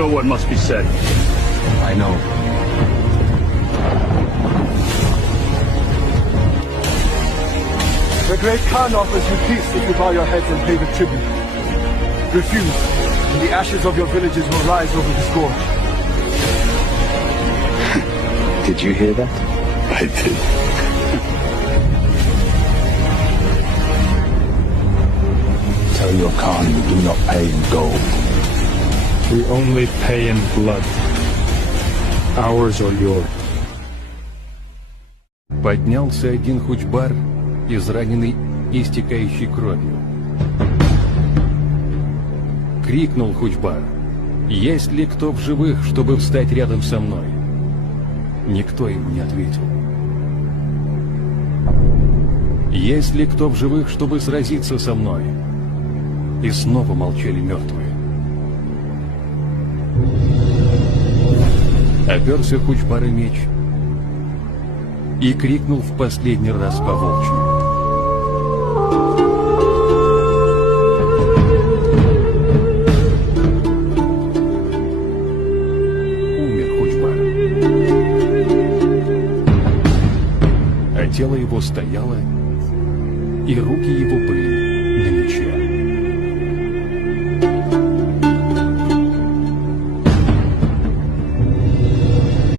know what must be said. I know. The great Khan offers you peace if you bow your heads and pay the tribute. Refuse, and the ashes of your villages will rise over this gorge. Did you hear that? I did. Tell your Khan we do not pay in gold. We only pay in blood. Ours or yours. Поднялся один хучбар, израненный и истекающий кровью. Крикнул хучбар: «Есть ли кто в живых, чтобы встать рядом со мной?» Никто ему не ответил. «Есть ли кто в живых, чтобы сразиться со мной?» И снова молчали мертвые. Оперся хучбар и меч и крикнул в последний раз по-волчьи: умер хучбар, а тело его стояло, и руки его были